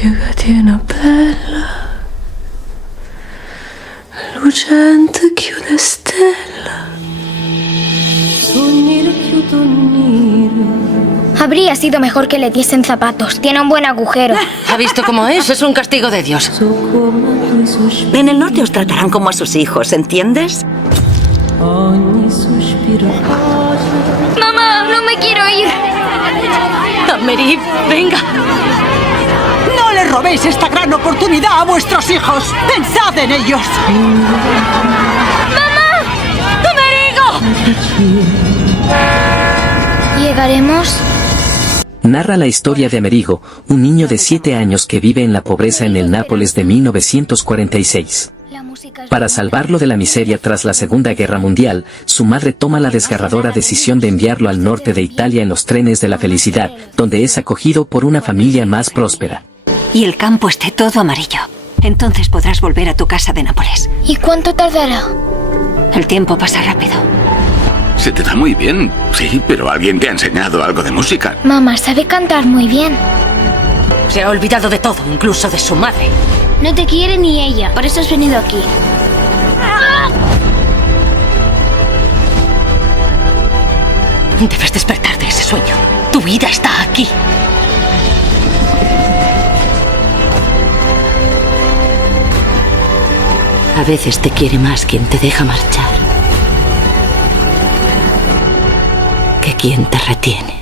Chiugatino bella, lucente chiude stella. Habría sido mejor que le diesen zapatos. Tiene un buen agujero. ¿Ha visto cómo es? Es un castigo de Dios. En el norte os tratarán como a sus hijos, ¿entiendes? ¡Mamá! ¡No me quiero ir! Ameriv, venga. ¡No le robéis esta gran oportunidad a vuestros hijos! ¡Pensad en ellos! ¿Llegaremos? Narra la historia de Amerigo, un niño de 7 años que vive en la pobreza en el Nápoles de 1946. Para salvarlo de la miseria tras la Segunda Guerra Mundial, su madre toma la desgarradora decisión de enviarlo al norte de Italia en los trenes de la felicidad, donde es acogido por una familia más próspera. Y el campo esté todo amarillo. Entonces podrás volver a tu casa de Nápoles. ¿Y cuánto tardará? El tiempo pasa rápido. Se te da muy bien, sí, pero alguien te ha enseñado algo de música. Mamá sabe cantar muy bien. Se ha olvidado de todo, incluso de su madre. No te quiere ni ella, por eso has venido aquí. Debes despertar de ese sueño. Tu vida está aquí. A veces te quiere más quien te deja marchar que quien te retiene.